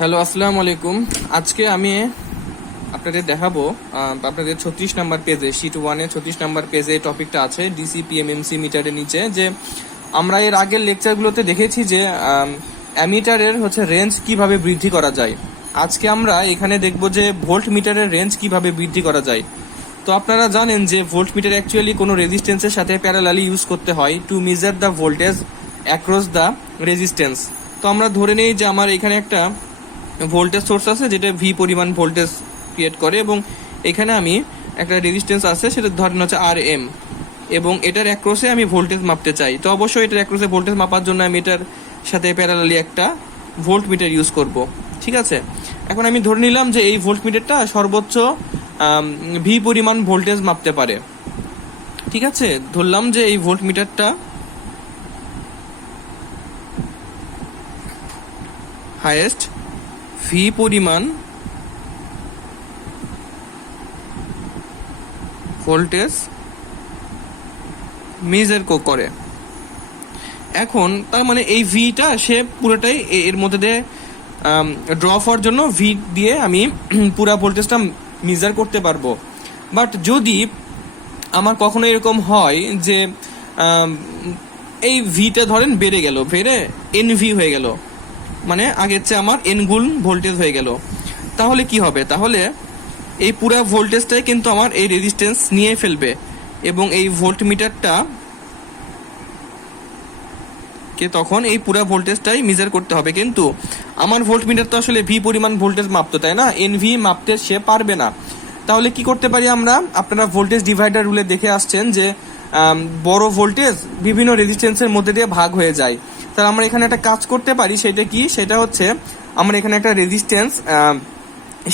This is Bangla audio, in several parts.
হ্যালো, আসসালামু আলাইকুম। আজকে আমি আপনাদের দেখাবো আপনাদের 36 নাম্বার পেজে, শীট 1 এর 36 নাম্বার পেজে টপিকটা আছে ডিসি পিএমএমসি মিটারের নিচে। যে আমরা এর আগের লেকচারগুলোতে দেখেছি যে অ্যামিটারের রেঞ্জ কিভাবে বৃদ্ধি করা যায়। আজকে আমরা এখানে দেখব যে ভোল্ট মিটারের রেঞ্জ কিভাবে বৃদ্ধি করা যায়। তো আপনারা জানেন যে ভোল্ট মিটার অ্যাকচুয়ালি কোনো রেজিস্ট্যান্সের সাথে প্যারালালি ইউজ করতে হয় to measure the voltage across the resistance. তো আমরা ধরে নেই যে আমার এখানে একটা ভোল্টেজ সোর্স আছে যেটা ভি পরিমাণ ভোল্টেজ ক্রিয়েট করে, এবং এখানে আমি একটা রেজিস্ট্যান্স আছে সেটা ধরেন হচ্ছে আর এম, এবং এটার অ্যাক্রসে আমি ভোল্টেজ মাপতে চাই। তো অবশ্যই এটার অ্যাক্রসে ভোল্টেজ মাপার জন্য আমি এটার সাথে প্যারালালি একটা ভোল্ট মিটার ইউজ করব। ঠিক আছে, এখন আমি ধরে নিলাম যে এই ভোল্ট মিটারটা সর্বোচ্চ ভি পরিমাণ ভোল্টেজ মাপতে পারে। ঠিক আছে, ধরলাম যে এই ভোল্ট মিটারটা হাইয়েস্ট ভি পরিমাণ ভোল্টেজ মেজার করে। এখন তার মানে এই ভিটা সে পুরোটাই এর মধ্যে দিয়ে ড্রপ হওয়ার জন্য ভি দিয়ে আমি পুরা ভোল্টেজটা মেজার করতে পারবো। বাট যদি আমার কখনো এরকম হয় যে এই ভিটা ধরেন বেড়ে গেল, বেড়ে এন ভি হয়ে গেল, মানে আগের চেয়ে আমার এন গুণ ভোল্টেজ হয়ে গেল, তাহলে কি হবে? তাহলে এই পুরা ভোল্টেজটাই কিন্তু আমার এই রেজিস্ট্যান্স নিয়ে ফেলবে, এবং এই ভোল্ট মিটারটা কে তখন এই পুরা ভোল্টেজটাই মেজার করতে হবে। কিন্তু আমার ভোল্ট মিটার তো আসলে ভি পরিমাণ ভোল্টেজ মাপতো, তাই না? এন ভি মাপতে সে পারবে না। তাহলে কি করতে পারি আমরা? আপনারা ভোল্টেজ ডিভাইডার রুলে দেখে আসছেন যে বড় ভোল্টেজ বিভিন্ন রেজিস্ট্যান্সের মধ্যে দিয়ে ভাগ হয়ে যায়। তাহলে আমরা এখানে একটা কাজ করতে পারি, সেটা কি? সেটা হচ্ছে আমরা এখানে একটা রেজিস্ট্যান্স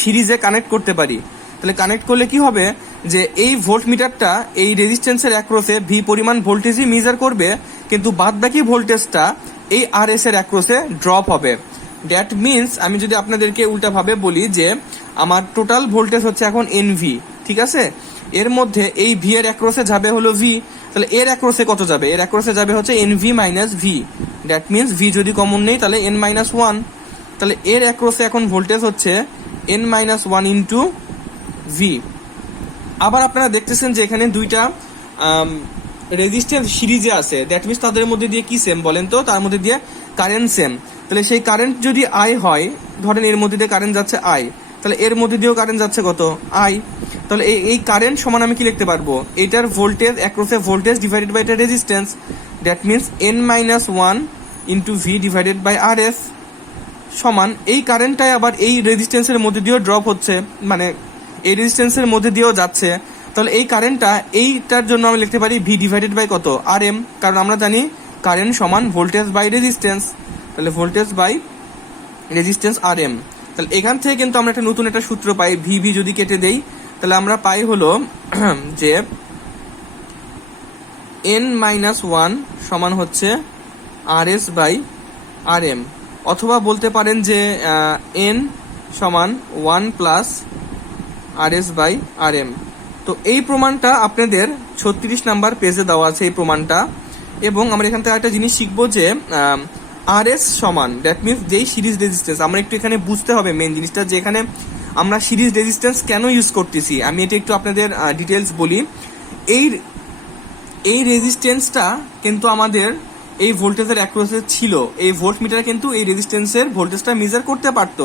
সিরিজে কানেক্ট করতে পারি। তাহলে কানেক্ট করলে কি হবে যে এই ভোল্ট মিটারটা এই রেজিস্ট্যান্সের অ্যাক্রসে ভি পরিমাণ ভোল্টেজই মেজার করবে, কিন্তু বাদ বাকি ভোল্টেজটা এই আর এস এর অ্যাক্রসে ড্রপ হবে। দ্যাট মিনস আমি যদি আপনাদেরকে উল্টাভাবে বলি যে আমার টোটাল ভোল্টেজ হচ্ছে এখন এন ভি, ঠিক আছে? এর মধ্যে এই ভি এর অ্যাক্রসে যাবে হলো ভি, তাহলে এর অ্যাক্রসে কত যাবে? এর অ্যাক্রসে যাবে হচ্ছে N V minus V. That means V যদি কমন নেই তাহলে এন মাইনাস ওয়ান, তাহলে এর অ্যাক্রসে এখন ভোল্টেজ হচ্ছে N minus one into V. আবার আপনারা দেখতেছেন যে এখানে দুইটা রেজিস্ট্যান্স সিরিজে আছে, দ্যাট মিনস তাদের মধ্যে দিয়ে কি সেম বলেন তো? তার মধ্যে দিয়ে কারেন্ট সেম। তাহলে সেই কারেন্ট যদি আই হয়, ধরেন এর মধ্যে দিয়ে কারেন্ট যাচ্ছে আই, তাহলে এর মধ্যে দিয়েও কারেন্ট যাচ্ছে কত? আই। তাহলে এই কারেন্ট সমান আমি কি লিখতে পারবো? এটার ভোল্টেজ অ্যাক্রসে ভোল্টেজ ডিভাইডেড বাই এটার resistance, that means N minus one into V divided by R S সমান এই কারেন্টটাই আবার এই রেজিস্ট্যান্সের মধ্যে দিয়েও ড্রপ হচ্ছে, মানে এই রেজিস্ট্যান্সের মধ্যে দিয়েও যাচ্ছে। তাহলে এই কারেন্টটা এইটার জন্য আমি লিখতে পারি ভি ডিভাইডেড বাই কত? আর এম, কারণ আমরা জানি কারেন্ট সমান ভোল্টেজ বাই রেজিস্ট্যান্স। তাহলে voltage by resistance R M. তাহলে এখান থেকে কিন্তু আমরা একটা নতুন একটা সূত্র পাই, ভি ভি যদি কেটে দেই তাহলে আমরা পাই হলো যে এন মাইনাস ওয়ান সমান হচ্ছে R S by R M, অথবা বলতে পারেন যে এন সমান one plus R S by R M. তো এই প্রমাণটা আপনাদের 36 নাম্বার পেজে দেওয়া আছে এই প্রমাণটা। এবং আমরা এখান থেকে একটা জিনিস শিখবো যে আর এস সমান, দ্যাট মিনস যেই সিরিজ রেজিস্ট্যান্স, আমরা একটু এখানে বুঝতে হবে মেন জিনিসটা যে এখানে আমরা সিরিজ রেজিস্ট্যান্স কেন ইউজ করতেছি। আমি এটা একটু আপনাদের ডিটেলস বলি। এই রেজিস্ট্যান্সটা কিন্তু আমাদের এই ভোল্টেজের অ্যাক্রসে ছিল, এই ভোল্ট মিটার কিন্তু এই রেজিস্ট্যান্সের ভোল্টেজটা মেজার করতে পারতো,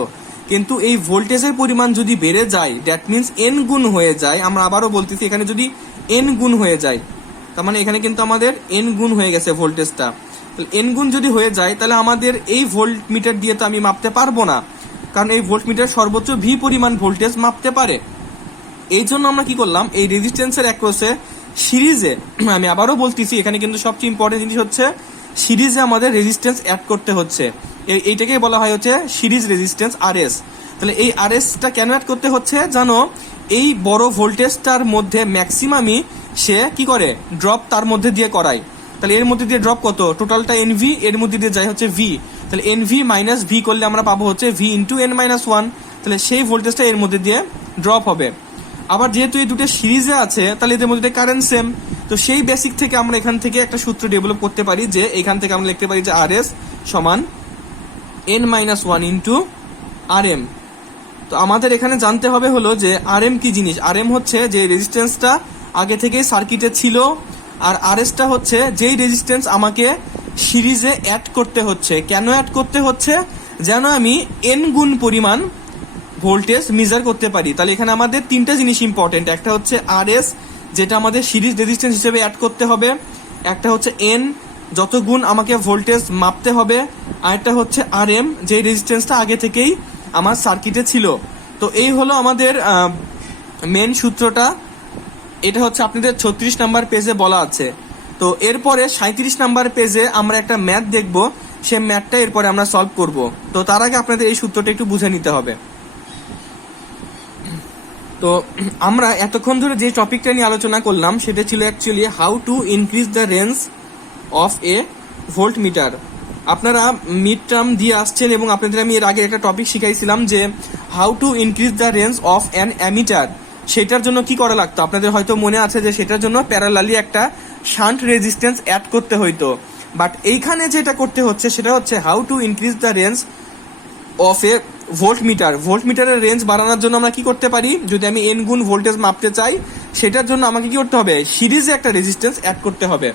কিন্তু এই ভোল্টেজের পরিমাণ যদি বেড়ে যায়, দ্যাট মিনস এন গুণ হয়ে যায়। আমরা আবারও বলতেছি এখানে যদি এন গুণ হয়ে যায়, তার মানে এখানে কিন্তু আমাদের এন গুণ হয়ে গেছে ভোল্টেজটা। তাহলে এন গুণ যদি হয়ে যায় তাহলে আমাদের এই ভোল্ট মিটার দিয়ে তো আমি মাপতে পারবো না, কারণ এই ভোল্ট মিটার সর্বোচ্চ ভি পরিমাণ ভোল্টেজ মাপতে পারে। এই জন্য আমরা কি করলাম, এই রেজিস্ট্যান্সের অ্যাক্রসে সিরিজে, আমি আবারও বলতেছি এখানে কিন্তু সবচেয়ে ইম্পর্টেন্ট জিনিস হচ্ছে সিরিজে আমাদের রেজিস্ট্যান্স অ্যাড করতে হচ্ছে। এইটাকে বলা হয় হচ্ছে সিরিজ রেজিস্ট্যান্স আর এস। তাহলে এই আর এসটা কেন অ্যাড করতে হচ্ছে জানো? এই বড় ভোল্টেজটার মধ্যে ম্যাক্সিমামই সে কি করে ড্রপ তার মধ্যে দিয়ে করায়। তাহলে এর মধ্যে দিয়ে ড্রপ কত? টোটালটা এন ভি, এর মধ্যে দিয়ে যায় হচ্ছে ভি। তাহলে এন ভি মাইনাস ভি করলে আমরা পাবো হচ্ছে V into N minus one. তাহলে সেই ভোল্টেজটা এর মধ্যে দিয়ে ড্রপ হবে। আবার যেহেতু এই দুটো সিরিজে আছে তাহলে এদের মধ্যে কারেন্ট সেম, তো সেই বেসিক থেকে আমরা এখান থেকে একটা সূত্র ডেভেলপ করতে পারি যে এখান থেকে আমরা লিখতে পারি যে আর এস সমান n-1 ইন্টু আর এম। তো আমাদের এখানে জানতে হবে হলো যে আর এম কি জিনিস। আর এম হচ্ছে যে রেজিস্ট্যান্সটা আগে থেকেই সার্কিটে ছিল, আর আর এসটা হচ্ছে যেই রেজিস্ট্যান্স আমাকে সিরিজে অ্যাড করতে হচ্ছে। কেন অ্যাড করতে হচ্ছে? যেন আমি এন গুণ পরিমাণ ভোল্টেজ মেজার করতে পারি। তাহলে এখানে আমাদের তিনটা জিনিস ইম্পর্টেন্ট। একটা হচ্ছে আর এস, যেটা আমাদের সিরিজ রেজিস্ট্যান্স হিসেবে অ্যাড করতে হবে। একটা হচ্ছে এন, যত গুণ আমাকে ভোল্টেজ মাপতে হবে। আর একটা হচ্ছে আর এম, যে রেজিস্ট্যান্সটা আগে থেকেই আমার সার্কিটে ছিল। তো এই হলো আমাদের মেন সূত্রটা। এটা হচ্ছে আপনাদের 36 নাম্বার পেজে বলা আছে। তো এরপরে 37 নাম্বার পেজে আমরা একটা ম্যাথ দেখব, সে ম্যাথটা এরপরে আমরা সলভ করব। তো তার আগে আপনাদের এই সূত্রটা একটু বুঝে নিতে হবে। তো আমরা এতক্ষণ ধরে যে টপিকটা নিয়ে আলোচনা করলাম সেটা ছিল actually how to increase the range of A volt metre. আপনারা মিড টার্ম দিয়ে আসছেন এবং আপনাদের আমি এর আগে একটা টপিক শিখাইছিলাম যে how to increase the range of an ammeter. সেটার জন্য কি করা লাগতো আপনাদের হয়তো মনে আছে যে সেটার জন্য প্যারালালি একটা শান্ট রেজিস্ট্যান্স অ্যাড করতে হইতো। বাট এইখানে যেটা করতে হচ্ছে সেটা হচ্ছে how to increase the range of A volt metre. Volt মিটারের রেঞ্জ বাড়ানোর জন্য আমরা কি করতে পারি? যদি আমি এন গুণ ভোল্টেজ মাপতে চাই সেটার জন্য আমাকে কি করতে হবে? সিরিজে একটা রেজিস্ট্যান্স অ্যাড করতে হবে।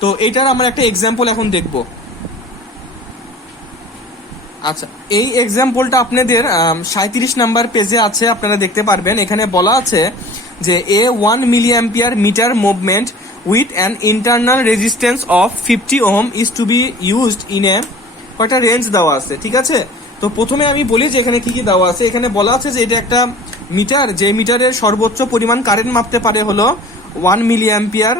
তো এইটার আমরা একটা এক্সাম্পল এখন দেখব। আচ্ছা, এই এক্সাম্পলটা আপনাদের 37 নাম্বার পেজে আছে, আপনারা দেখতে পারবেন। এখানে বলা আছে যে a 1 milliampere meter movement with an internal resistance of 50 ohm is to be used in a, কয়টা রেঞ্জ দেওয়া আছে, ঠিক আছে? তো প্রথমে আমি বলি যে এখানে কি কি দেওয়া আছে। এখানে বলা আছে যে এটা একটা মিটার, যে মিটারের সর্বোচ্চ পরিমাণ কারেন্ট মাপতে পারে হলো 1 মিলি অ্যাম্পিয়ার,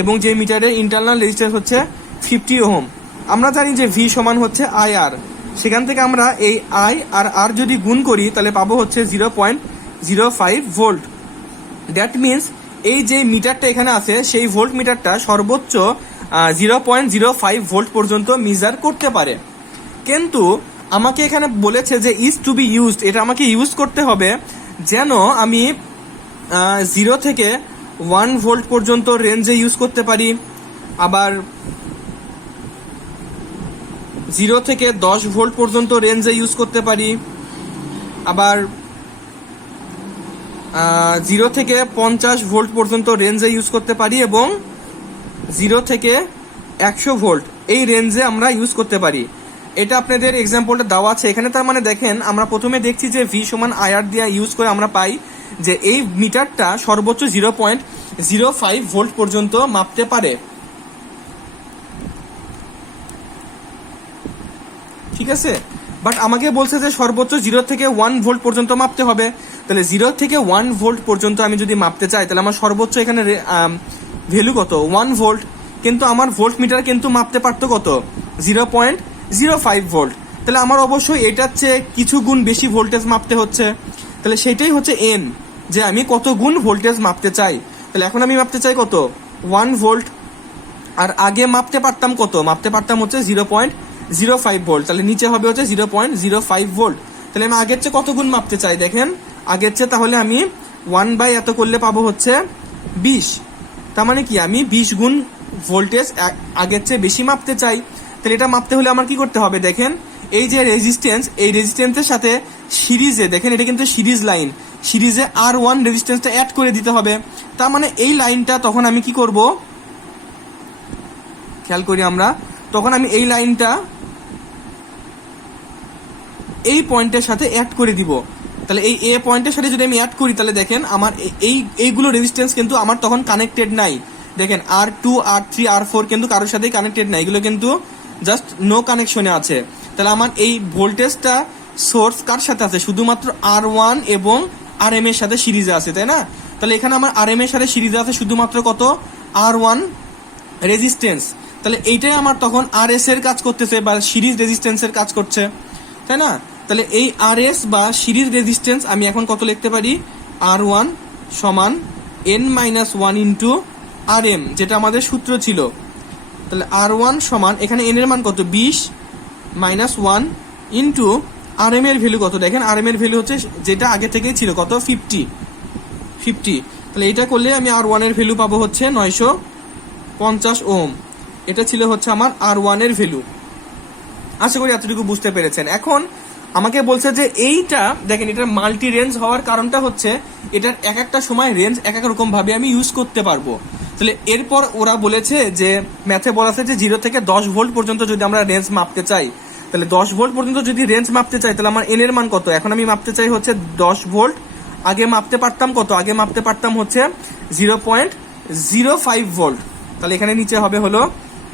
এবং যে মিটারের ইন্টারনাল রেজিস্ট্যান্স হচ্ছে 50 ওহম। আমরা জানি যে ভি সমান হচ্ছে আই আর। সেখান থেকে আমরা এই আই আর আর যদি গুণ করি তাহলে পাবো হচ্ছে 0.05 ভোল্ট। দ্যাট মিনস এই যে মিটারটা এখানে আছে সেই ভোল্ট মিটারটা সর্বোচ্চ 0.05 ভোল্ট পর্যন্ত মেজার করতে পারে। কিন্তু আমাকে এখানে বলেছে যে ইজ টু বি ইউজড, এটা আমাকে ইউজ করতে হবে যেন আমি 0 থেকে 1 ভোল্ট পর্যন্ত রেঞ্জে ইউজ করতে পারি, আবার 0 থেকে 10 ভোল্ট পর্যন্ত রেঞ্জে ইউজ করতে পারি, আবার 0 থেকে 50 ভোল্ট পর্যন্ত রেঞ্জে ইউজ করতে পারি, এবং 0 থেকে 100 ভোল্ট এই রেঞ্জে আমরা ইউজ করতে পারি। এটা আপনাদের এক্সাম্পলটা দেওয়া আছে এখানে। তার মানে দেখেন, আমরা প্রথমে দেখছি যে ভি সমান আইআর দিয়ে ইউজ করে আমরা পাই যে এই মিটারটা সর্বোচ্চ 0.05 ভোল্ট পর্যন্ত মাপতে পারে, ঠিক আছে? বাট আমাকে বলছে যে সর্বোচ্চ 0 থেকে 1 ভোল্ট পর্যন্ত মাপতে হবে। তাহলে 0 থেকে 1 ভোল্ট পর্যন্ত আমি যদি মাপতে চাই তাহলে আমার সর্বোচ্চ এখানে ভ্যালু কত? 1 ভোল্ট। কিন্তু আমার ভোল্ট মিটার কিন্তু মাপতে পারতো কত? 0.05 ভোল্ট। তাহলে আমার অবশ্যই এটার চেয়ে কিছু গুণ বেশি ভোল্টেজ মাপতে হচ্ছে। তাহলে সেটাই হচ্ছে এন, যে আমি কত গুণ ভোল্টেজ মাপতে চাই। তাহলে এখন আমি মাপতে চাই কত? 1 ভোল্ট। আর আগে মাপতে পারতাম কত? মাপতে পারতাম হচ্ছে 0.05 ভোল্ট। তাহলে নিচে হবে হচ্ছে 0.05 ভোল্ট। তাহলে আমি আগের চেয়ে কত গুণ মাপতে চাই? দেখেন, আগের চেয়ে তাহলে আমি 1 এত করলে পাবো হচ্ছে 20। তার মানে কি আমি 20 গুণ ভোল্টেজ আগের চেয়ে বেশি মাপতে চাই। তাহলে এটা মাপতে হলে আমার কি করতে হবে? দেখেন, এই যে রেজিস্ট্যান্স, এই রেজিস্ট্যান্সের সাথে সিরিজে, দেখেন এটা কিন্তু সিরিজ লাইন, সিরিজে R1 রেজিস্ট্যান্সটা অ্যাড করে দিতে হবে। তার মানে এই লাইনটা তখন আমি কি করব? খেয়াল করি আমরা, তখন আমি এই লাইনটা এই পয়েন্টের সাথে অ্যাড করে দিব। তাহলে এই এ পয়েন্টের সাথে যদি আমি অ্যাড করি তাহলে দেখেন আমার এইগুলো রেজিস্ট্যান্স কিন্তু আমার তখন কানেক্টেড নাই। দেখেন R2, R3, R4 কিন্তু কারোর সাথেই কানেক্টেড নাই, এগুলো কিন্তু জাস্ট নো কানেকশনে আছে। তাহলে আমার এই ভোল্টেজটা সোর্স কার সাথে আছে? শুধুমাত্র R1 এবং RM এর সাথে সিরিজে আছে, তাই না? তাহলে এখানে আমার RM এর সাথে সিরিজে আছে শুধুমাত্র কত? R1 resistance. তাহলে এইটাই আমার তখন RS এর কাজ করতেছে বা সিরিজ রেজিস্ট্যান্সের কাজ করছে, তাই না? তাহলে এই RS বা সিরিজ রেজিস্ট্যান্স আমি এখন কত লিখতে পারি? R1 সমান n-1 ইন্টু RM, যেটা আমাদের সূত্র ছিল। তাহলে R1 সমান, এখানে n এর মান কত? 20 - 1 ইন্টু RM এর ভ্যালু কত? দেখেন RM এর ভ্যালু হচ্ছে যেটা আগে থেকেই ছিল, কত? 50। তাহলে এটা করলে আমি R1 এর ভ্যালু পাবো হচ্ছে 950 ওহম। এটা ছিল হচ্ছে আমার R1 এর ভ্যালু। আশা করি এতটুকু বুঝতে পেরেছেন। এখন আমাকে বলছে যে এইটা দেখেন, এটার মাল্টি রেঞ্জ হওয়ার কারণটা হচ্ছে এটার এক একটা সময় রেঞ্জ এক এক রকম ভাবে আমি ইউজ করতে পারবো। তাহলে এরপর ওরা বলেছে যে ম্যাথে বলা আছে যে 0 থেকে 10 ভোল্ট পর্যন্ত যদি আমরা রেঞ্জ মাপতে চাই, তাহলে 10 ভোল্ট পর্যন্ত যদি রেঞ্জ মাপতে চাই তাহলে আমার এন এর মান কত? এখন আমি মাপতে চাই হচ্ছে 10 ভোল্ট। আগে মাপতে পারতাম কত? আগে মাপতে পারতাম হচ্ছে 0.05 ভোল্ট। তাহলে এখানে নিচে হবে হলো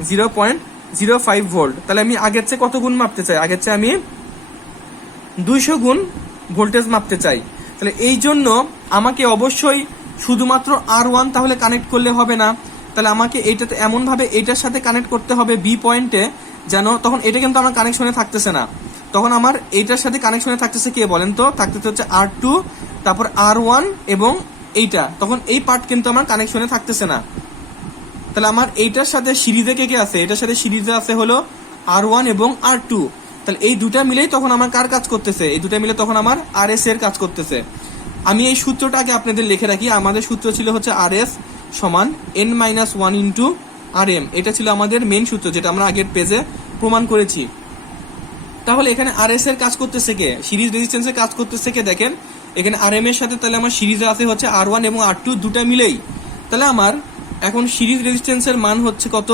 0.05 ভোল্ট। তাহলে আমি আগের চেয়ে কত গুণ মাপতে চাই? আগের চেয়ে আমি 200 গুণ ভোল্টেজ মাপতে চাই। তাহলে এই জন্য আমাকে অবশ্যই শুধুমাত্র R1 তাহলে কানেক্ট করলে হবে না, তাহলে আমাকে এইটাতে এমন ভাবে এইটার সাথে কানেক্ট করতে হবে বি পয়েন্টে, যেন তখন এটা কিন্তু আমার কানেকশনে থাকতেছে না, তখন আমার এইটার সাথে কানেকশনে থাকতেছে কে বলেন তো? থাকতেছে হচ্ছে R2, তারপর R1 এবং এইটা, তখন এই পার্ট কিন্তু আমার কানেকশনে থাকতেছে না। তাহলে আমার এইটার সাথে সিরিজে কে কে আছে? এটার সাথে সিরিজে আছে হলো R1 এবং R2। তাহলে এই দুটা মিলেই তখন আমার কার কাজ করতেছে? এই দুটা মিলে তখন আমার RS এর কাজ করতেছে। আমি এই সূত্রটা আগে আপনাদের লিখে রাখি। আমাদের সূত্র ছিল হচ্ছে RS সমান n-1 ইন্টু RM। এটা ছিল আমাদের মেন সূত্র, যেটা আমরা আগের পেজে প্রমাণ করেছি। তাহলে এখানে RS এর কাজ করতেছে কে? সিরিজ রেজিস্ট্যান্সের কাজ করতেছে কে? দেখেন এখানে RM এর সাথে তাহলে আমার সিরিজে আছে হচ্ছে R1 এবং R2 দুটা মিলেই। তাহলে আমার এখন সিরিজ রেজিস্ট্যান্সের মান হচ্ছে কত?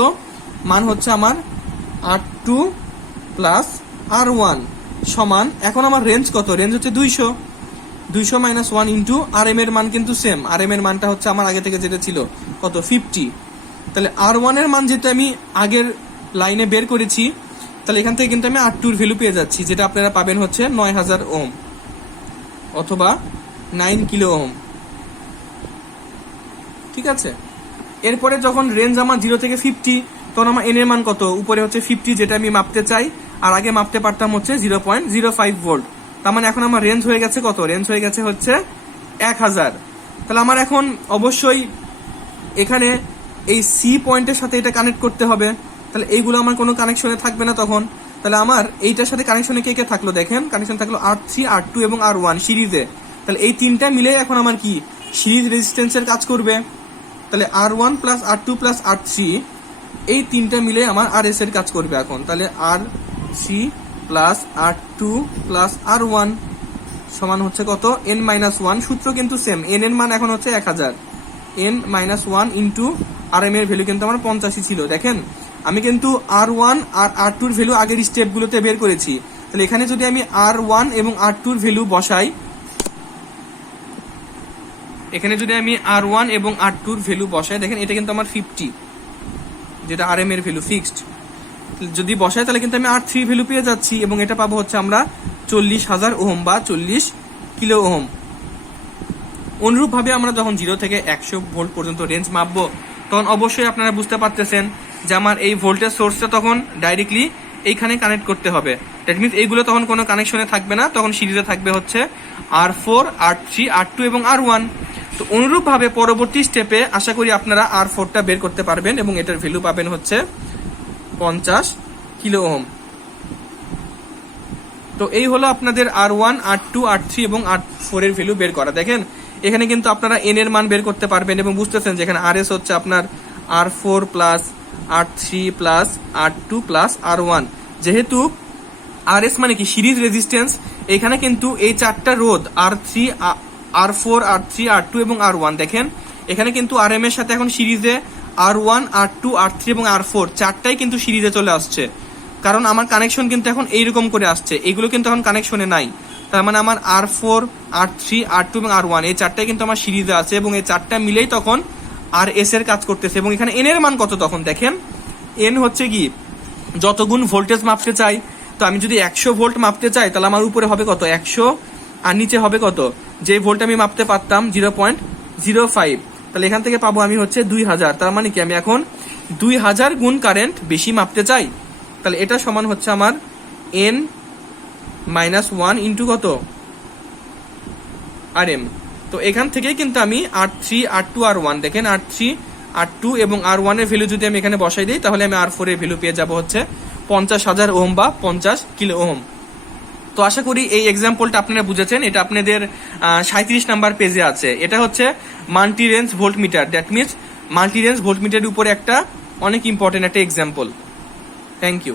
মান হচ্ছে আমার R2 প্লাস R1 সমান, এখন আমার রেঞ্জ কত? রেঞ্জ হচ্ছে 200 মাইনাস 1 ইন্টু RM এর মান কিন্তু সেম। RM এর মানটা হচ্ছে আমার আগে থেকে যেটা ছিল কত? 50। তাহলে R1 এর মান যেটা আমি আগের লাইনে বের করেছি, তাহলে এখান থেকে কিন্তু আমি R2 এর ভ্যালু পেয়ে যাচ্ছি, যেটা আপনারা পাবেন হচ্ছে 9000 ওহম অথবা 9 কিলো ওহম। ঠিক আছে, এরপরে যখন রেঞ্জ আমার 0 থেকে 50, তখন আমার এন এর মান কত? উপরে হচ্ছে 50 যেটা আমি মাপতে চাই, আর আগে মাপতে পারতাম হচ্ছে 0.05 ভোল্ট। তার মানে এখন আমার রেঞ্জ হয়ে গেছে কত? রেঞ্জ হয়ে গেছে হচ্ছে 1000। তাহলে আমার এখন অবশ্যই এখানে এই সি পয়েন্টের সাথে এটা কানেক্ট করতে হবে, তাহলে এইগুলো আমার কোনো কানেকশনে থাকবে না তখন। তাহলে আমার এইটার সাথে কানেকশনে কে কে থাকলো? দেখেন কানেকশন থাকলো R3, R2 এবং R1 সিরিজে। তাহলে এই তিনটা মিলে এখন আমার কি সিরিজ রেজিস্ট্যান্সের কাজ করবে। তাহলে R1 plus R2 plus R3 এই তিনটা মিলে আমার RS এর কাজ করবে এখন। তাহলে R3 plus R2 plus R1 সমান হচ্ছে কত? n-1। সূত্র কিন্তু সেম, n এর মান এখন হচ্ছে 1000। n-1 ইন্টু RM এর ভ্যালু কিন্তু আমার 85 ছিল। দেখেন আমি কিন্তু R1 আর R2 এর ভ্যালু আগের স্টেপগুলোতে বের করেছি। তাহলে এখানে যদি আমি R1 এবং R2 এর ভ্যালু বসাই, এখানে যদি আমি R1 এবং R2 এর ভ্যালু বসাই, দেখেন এটা কিন্তু আমার 50, যেটা RM এর ভ্যালু ফিক্সড। যদি বসাই তাহলে কিন্তু আমি R3 ভ্যালু পেয়ে যাচ্ছি, এবং এটা পাবো হচ্ছে আমরা 40,000 ওহম বা 40 কিলো ওহম। অনুরূপ ভাবে আমরা যখন 0 থেকে 100 ভোল্ট পর্যন্ত রেঞ্জ মাপবো, তখন অবশ্যই আপনারা বুঝতে পারতেছেন যে আমার এই ভোল্টেজ সোর্সটা তখন ডাইরেক্টলি এইখানে কানেক্ট করতে হবে। দ্যাট মিনস এইগুলো তখন কোনো কানেকশনে থাকবে না, তখন সিরিজে থাকবে হচ্ছে R4, R3, R2 এবং R1। তো অনুরূপ ভাবে পরবর্তী স্টেপে আশা করি আপনারা R4টা বের করতে পারবেন, এবং এটার ভ্যালু পাবেন হচ্ছে 50 কিলো ওহম। তো এই হলো আপনাদের R1, R2, R3 এবং R4 এর ভ্যালু বের করা। দেখেন এখানে কিন্তু আপনারা n এর মান বের করতে পারবেন, এবং বুঝতেছেন যে এখানে RS হচ্ছে আপনার R4 plus R3 plus R2 plus R1। যেহেতু RS মানে কি সিরিজ রেজিস্ট্যান্স, এখানে কিন্তু এই চারটা রোধ R3, R4, R3, R2 এবং R1, দেখেন এখানে কিন্তু RM এর সাথে এখন সিরিজে R1, R2, R3 এবং R4 চারটাই কিন্তু সিরিজে চলে আসছে, কারণ আমার কানেকশন কিন্তু এখন এইরকম করে আসছে, এগুলো কিন্তু এখন কানেকশনে নাই। তার মানে আমার R4, R3, R2 এবং R1 এই চারটাই কিন্তু আমার সিরিজে আছে, এবং এই চারটা মিলেই তখন RS এর কাজ করতেছে। এবং এখানে n এর মান কত? তখন দেখেন n হচ্ছে কি যত গুণ ভোল্টেজ মাপতে চাই। তো আমি যদি 100 ভোল্ট মাপতে চাই, তাহলে আমার উপরে হবে কত? 100, আর নিচে হবে কত? যে ভোল্ট আমি মাপতে পারতাম 0.05, তাহলে এখান থেকে পাবো আমি হচ্ছে 2000। তার মানে কি আমি এখন 2000 গুণ কারেন্ট বেশি মাপতে চাই। তাহলে এটা সমান হচ্ছে আমার n-1 ইন্টু কত? RM। তো এখান থেকেই কিন্তু আমি R3, R2, R1, দেখেন R3, R2 এবং R1 এর ভ্যালু যদি আমি এখানে বসাই দিই, তাহলে আমি R4 এর ভ্যালু পেয়ে যাব হচ্ছে 50,000 ওহম বা 50 কিলো ওহম। তো আশা করি এই এক্সাম্পলটা আপনারা বুঝেছেন। এটা আপনাদের 37 নাম্বার পেজে আছে। এটা হচ্ছে multi range volt metre. That means multi range volt মিটারের উপরে একটা অনেক ইম্পর্টেন্ট একটা এক্সাম্পল। Thank you.